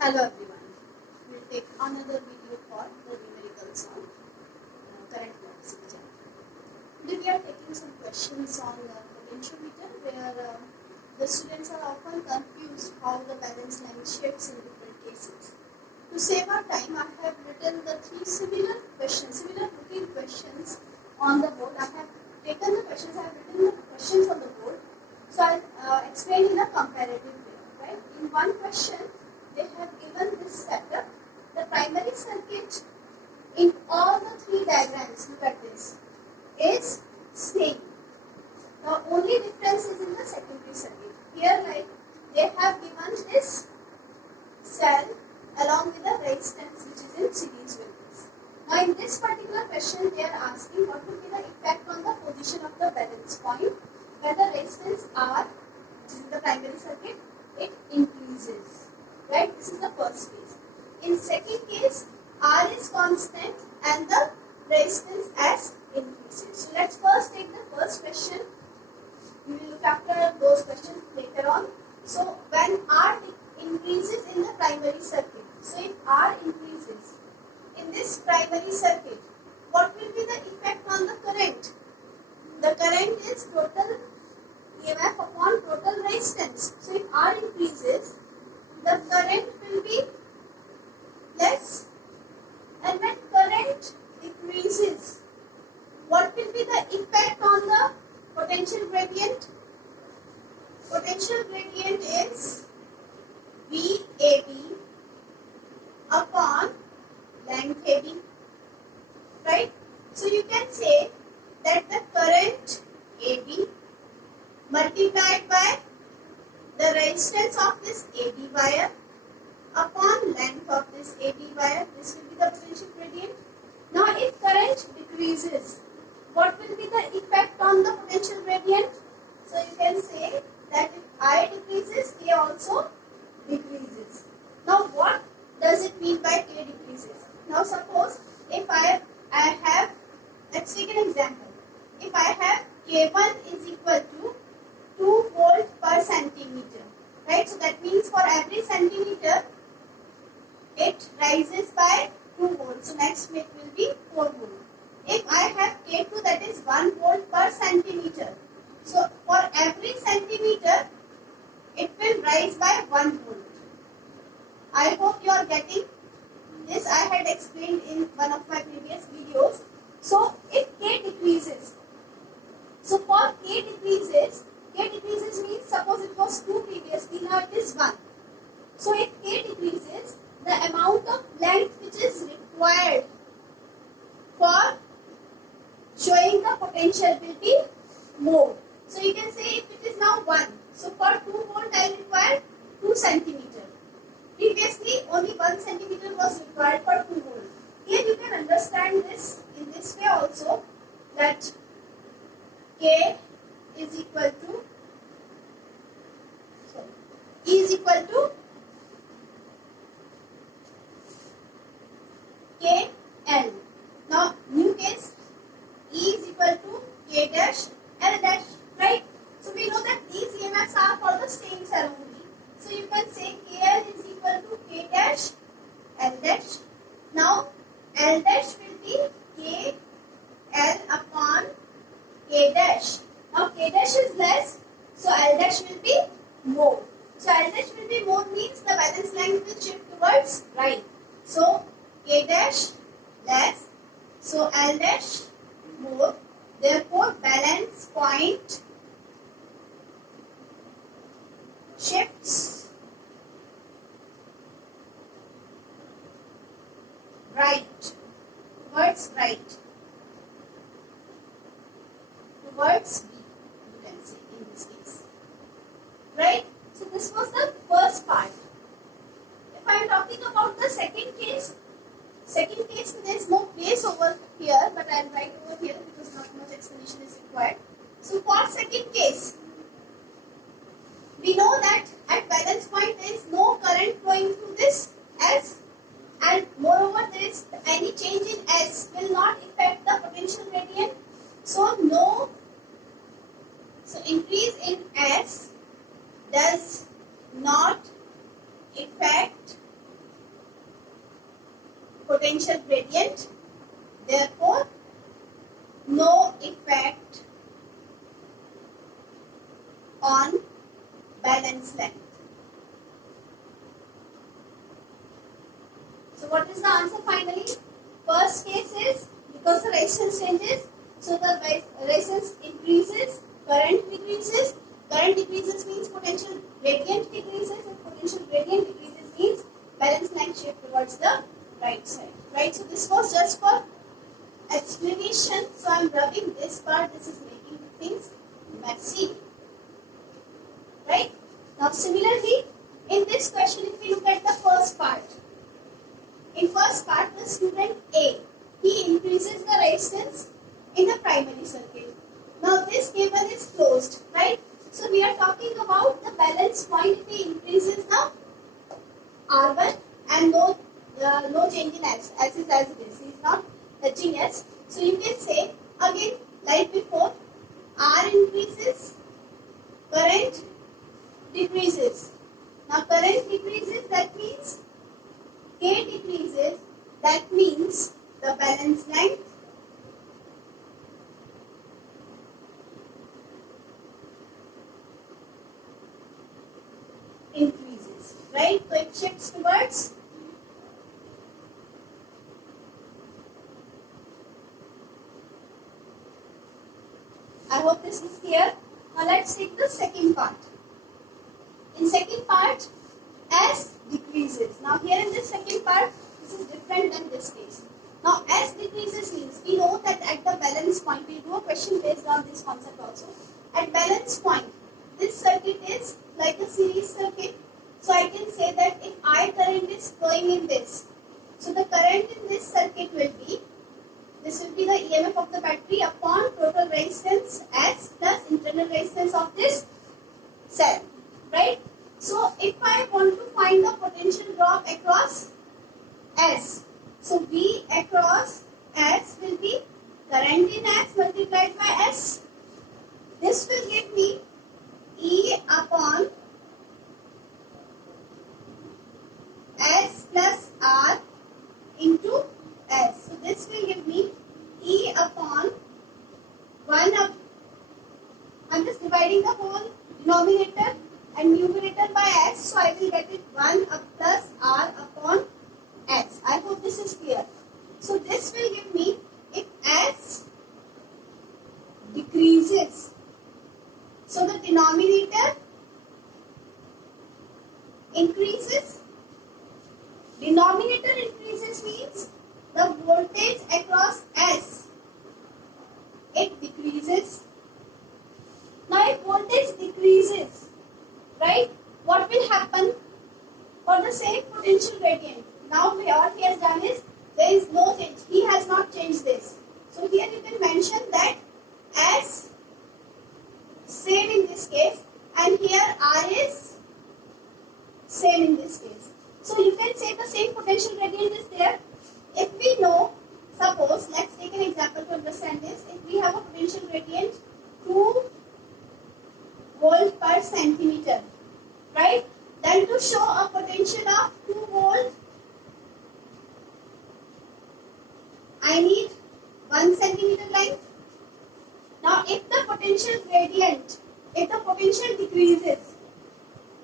Hello everyone. We'll take another video for the numericals on current electricity. Today we are taking some questions on potentiometer where the students are often confused how the balance line shifts in different cases. To save our time, I have written the three similar routine questions on the board. I have taken the questions, I have written the questions on the board. So I'll explain in a comparative way. Right? In one question, they have given this setup. The primary circuit in all the three diagrams, look at this, is same. The only difference is in the secondary circuit. Here, like, they have given this cell along with the resistance which is in series with this. Now, in this particular question, they are asking what will be the effect on the position of the balance point when the resistance R, which is in the primary circuit, it increases. Right? This is the first case. In second case, R is constant and the resistance S increases. So let's first take the first question. We will look after those questions later on. So when R increases in the primary circuit, so if R increases in this primary circuit, what will be the effect on the current? The current is total EMF upon total resistance. So if R increases, the current will be less, and when current decreases, what will be the effect on the potential gradient? Potential gradient is VAB upon length AB, right? So you can say that the current AB multiplied by the resistance of this AB wire upon length of this AB wire, this will be the potential gradient. Now if current decreases, what will be the effect on the potential gradient? So you can say that if I decreases, K also decreases. Now what does it mean by K decreases? Now suppose if I have, let's take an example. If I have K1 is equal to 2 volt per centimeter, right? So that means for every centimeter, it rises by 2 volts. So next it will be 4 volt. If I have K2, that is 1 volt per centimeter. So for every centimeter, it will rise by 1 volt. I hope you are getting this. I had explained in one of my previous videos. So if K decreases, so for K decreases means suppose it was 2 previously, now it is 1. So if K decreases, the amount of length which is required for showing the potential will be more. So you can say if it is now 1, so for 2 volt I require 2 centimeter. Previously only 1 centimeter was required for 2 volt. Here you can understand this in this way also, that K is equal to, E is equal to KL. Now new case, E is equal to K dash L dash, right? So we know that these EMFs are for the same cell only. So you can say KL is equal to K dash L dash. Now L dash will be KL upon K dash. Now K dash is less, so L dash will be more. So L dash will be more means the balance length will shift towards right. So K dash less, so L dash more. Therefore balance point shifts right, towards right, towards B, you can say in this case, right? So this was the first part. If I am talking about the second case there is no place over here, but I will write over here because not much explanation is required. So for second case, we know that at balance point there is no current flowing through this S, and moreover there is any change in S will not affect the potential gradient. So increase in S does not affect potential gradient, therefore no effect on balance length. So what is the answer finally? First case is because the resistance changes, so the resistance increases, current decreases. Current decreases means potential gradient decreases, and potential gradient decreases means balance length shift towards the right side. Right? So this was just for explanation. So I am rubbing this part. This is making the things messy. Right? Now similarly, in this question, if we look at the first part, in first part, the student A, he increases the resistance in the primary circuit. Now this cable is closed, right? So we are talking about the balance point if he increases the R1 and no change in S. S is as it is. He is not touching S. So you can say again like before, R increases, current decreases. Now current decreases, that means K decreases, that means the balance length increases, right? So it shifts towards I hope this is clear. Now let's take the second part. In second part, S decreases. Now here in this second part, this is different than this case. Now S decreases means we know that at the balance point, we do a question based on this concept also. At balance point, this circuit is like a series circuit. So I can say that if I current is flowing in this, so the current in this circuit will be, this will be the EMF of the battery upon total resistance S plus internal resistance of this cell, right? So if I want to find the potential drop across S, so V across S will be current in S multiplied by S. This will give me E upon S plus R into S. So this will give me E upon 1 up. I'm just dividing the whole denominator and numerator by S. So I will get it 1 up plus R upon S. I hope this is clear. So this will give me, if S decreases, so the denominator increases. Denominator increases means the voltage across S, it decreases. Now if voltage decreases, right, what will happen for the same potential gradient? Now what he has done is, there is no change. He has not changed this. So here you can mention that S same in this case, and here R is same in this case. So you can say the same potential gradient is there. If we know, suppose, let's take an example to understand this. If we have a potential gradient 2 volt per centimeter, right? Then to show a potential of 2 volt, I need 1 centimeter length. Now if the potential gradient, if the potential decreases,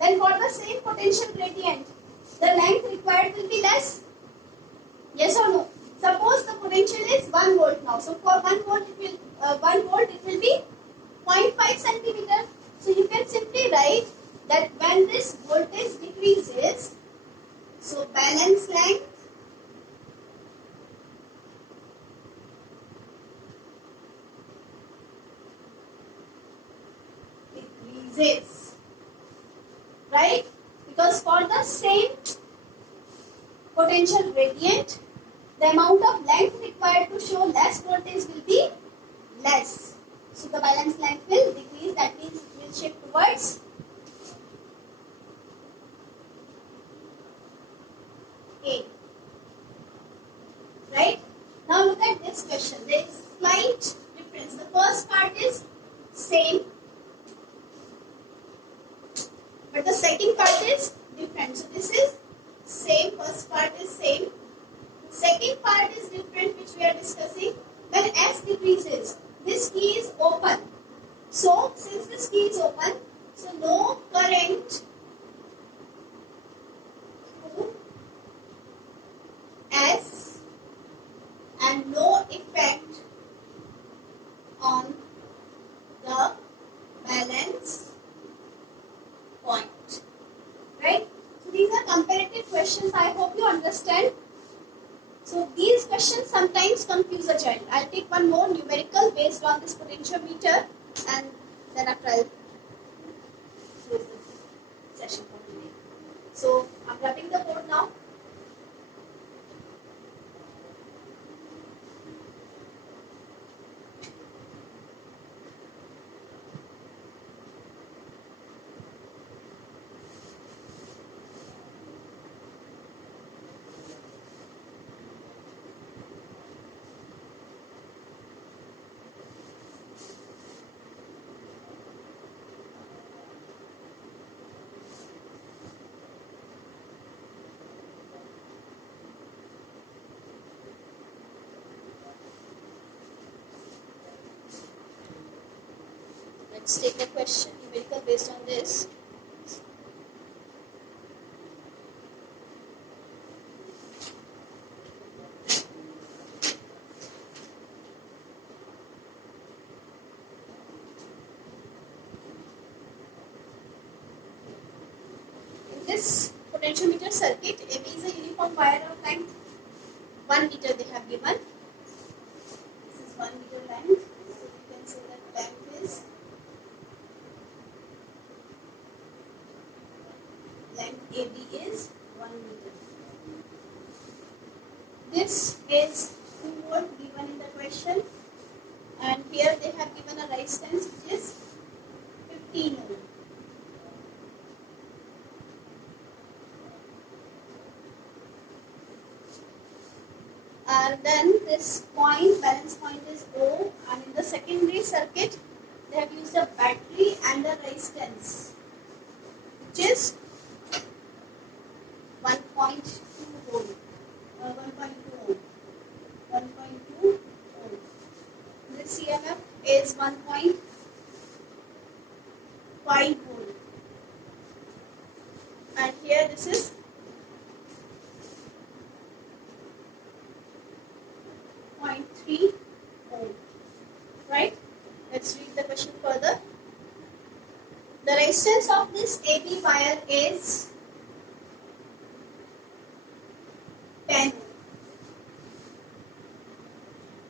then for the same potential gradient, the length required will be less. Yes or no? Suppose the potential is 1 volt now. So for 1 volt it will be 0.5 centimeter. So you can simply write that when this voltage decreases, so balance length decreases, right? Because for the same potential gradient, the amount of length required to show less voltage will be less. So the balance length will decrease, that means it will shift towards A. Right? Now look at this question. There is slight difference. The first part is same, but the second part is different. So this is same, first part is same. Second part is different, which we are discussing. When S decreases, this key is open. So since this key is open, so no current through S and no effect on the balance point. Right? So these are comparative questions. I hope you understand. So these questions sometimes confuse a child. I'll take one more numerical based on this potentiometer, and then after I'll close the session for today. So I'm wrapping the board now. Let's take a question, numerical based on this. In this potentiometer circuit, AB is a uniform wire of length 1 meter they have given. This is 1 meter length. So you can say that length is AB is 1 meter. This is 2 volt given in the question, and here they have given a resistance which is 15 ohm. And then this point, balance point is O, and in the secondary circuit they have used a battery and a resistance which is 1.2 volt, 1.2 ohm, 1.2 ohm. This CMF is 1.5 volt, and here this is 0.3 ohm. Right? Let's read the question further. The resistance of this AB wire is 10 ohm.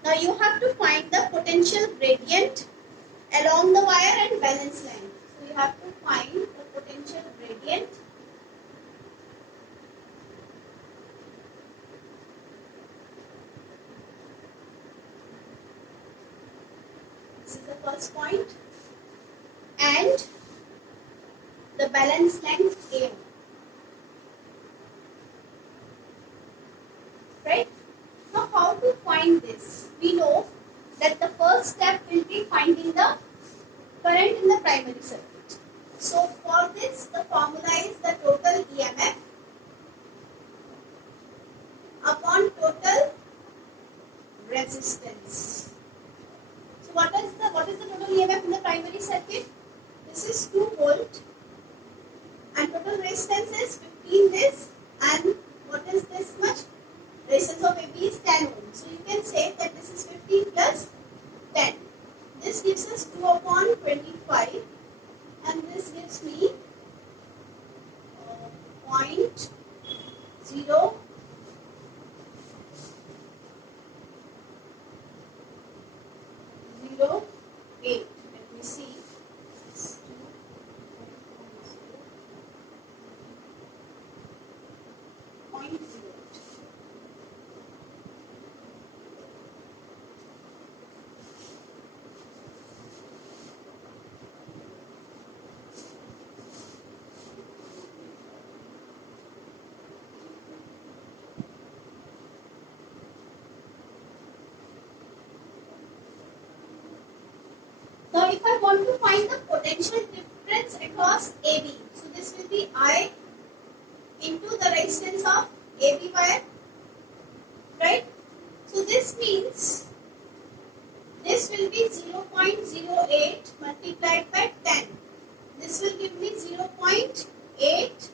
Now you have to find the potential gradient along the wire and balance line. So you have to find the potential gradient this is the first point, and the balance length A. Right? Now how to find this? We know that the first step will be finding the current in the primary circuit. So for this the formula is the total EMF upon total resistance. So what is the total EMF in the primary circuit? This is 2 volt, and total resistance is 15 this, and what is this much? Resistance of AB is 10 ohm. So you can say that this is 15 plus 10. This gives us 2 upon 25, and this gives me 0.008. Let me see. 0.08. Now if I want to find the potential difference across AB, so this will be I into the resistance of AB wire, right? So this means this will be 0.08 multiplied by 10. This will give me 0.8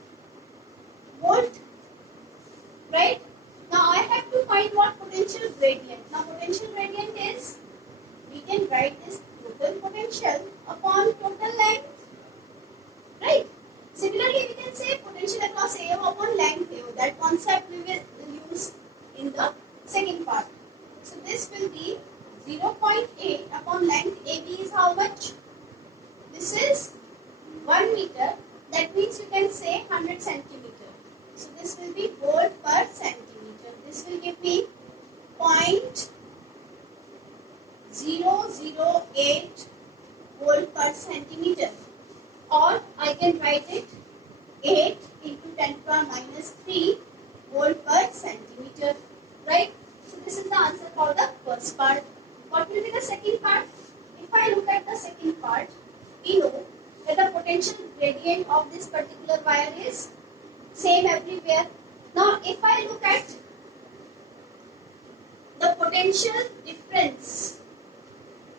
volt, right? Now I have to find what potential gradient. Now potential gradient is, we can write this total potential upon total length, right? Similarly, we can say potential across AO upon length AO. That concept we will use in the second part. So this will be 0.8 upon length AB is how much? This is 1 meter. That means you can say 100 centimeter. So this will be volt per centimeter. This will give me 0.008 volt per centimeter. Or I can write it 8 into 10 to the power minus 3 volt per centimeter. Right? So this is the answer for the first part. What will be the second part? If I look at the second part, we know that the potential gradient of this particular wire is same everywhere. Now if I look at the potential difference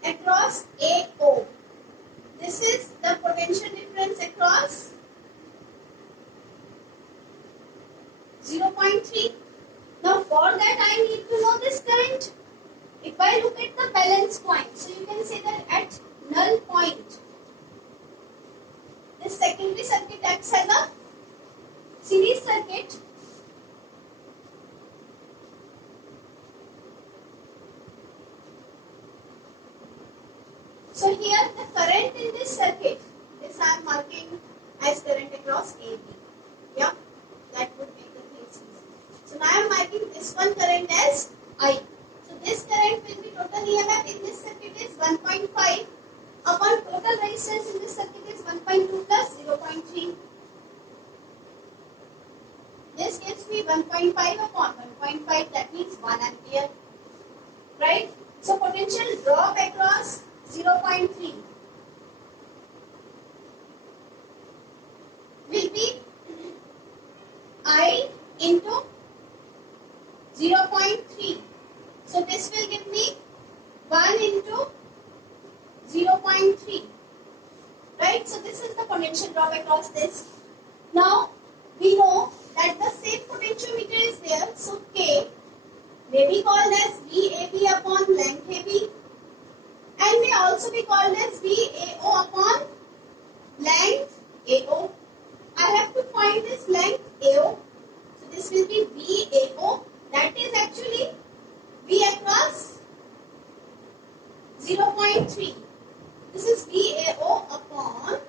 across AO, this is the potential difference across 0.3. Now for that I need to know this current. If I look at the balance point, so you can say that at null point, this secondary circuit acts as a series circuit. So here the current in this circuit, this I am marking as current across AB. Yeah, that would make the things easy. So now I am marking this one current as I. So this current will be total EMF in this circuit is 1.5 upon total resistance in this circuit is 1.2 plus 0.3. This gives me 1.5 upon 1.5, that means 1 ampere. Right? So potential drop across 0.3 will be I into 0.3. So this will give me 1 into 0.3. Right? So this is the potential drop across this. Now we know that the same potentiometer is there. So K may be called as VAB upon length AB and may also be called as VAO upon length AO. I have to find this length AO. So this will be VAO. That is actually V across 0.3. This is VAO upon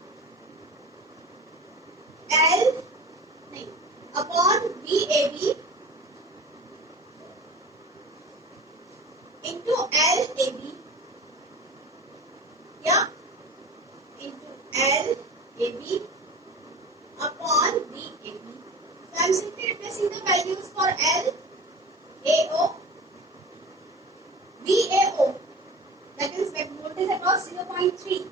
upon VAB into LAB. Yeah, into LAB upon VAB. So I am simply replacing the values for L, AO, VAO. That is voltage across 0.3.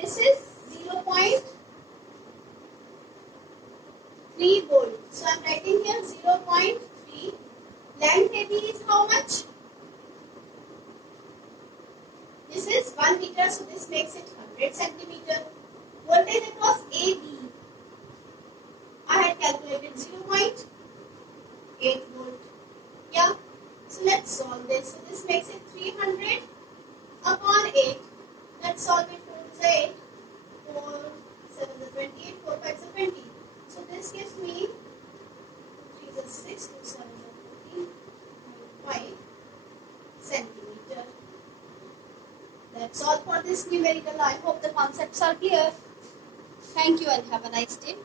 This is 0.3 volt. So I am writing here 0.3. Length AB is how much? This is 1 meter, so this makes it 100 centimeter. Voltage across AB, I had calculated 0.8 volt. Yeah. So let's solve this. So this makes it 300 upon 8. Let's solve it. 4 is 8. 4, 7 is 28. 4, 5 is 20. So this gives me 3 is 6, 2, 7 is 14, 5 centimeter. That's all for this numerical. I hope the concepts are clear. Thank you and have a nice day.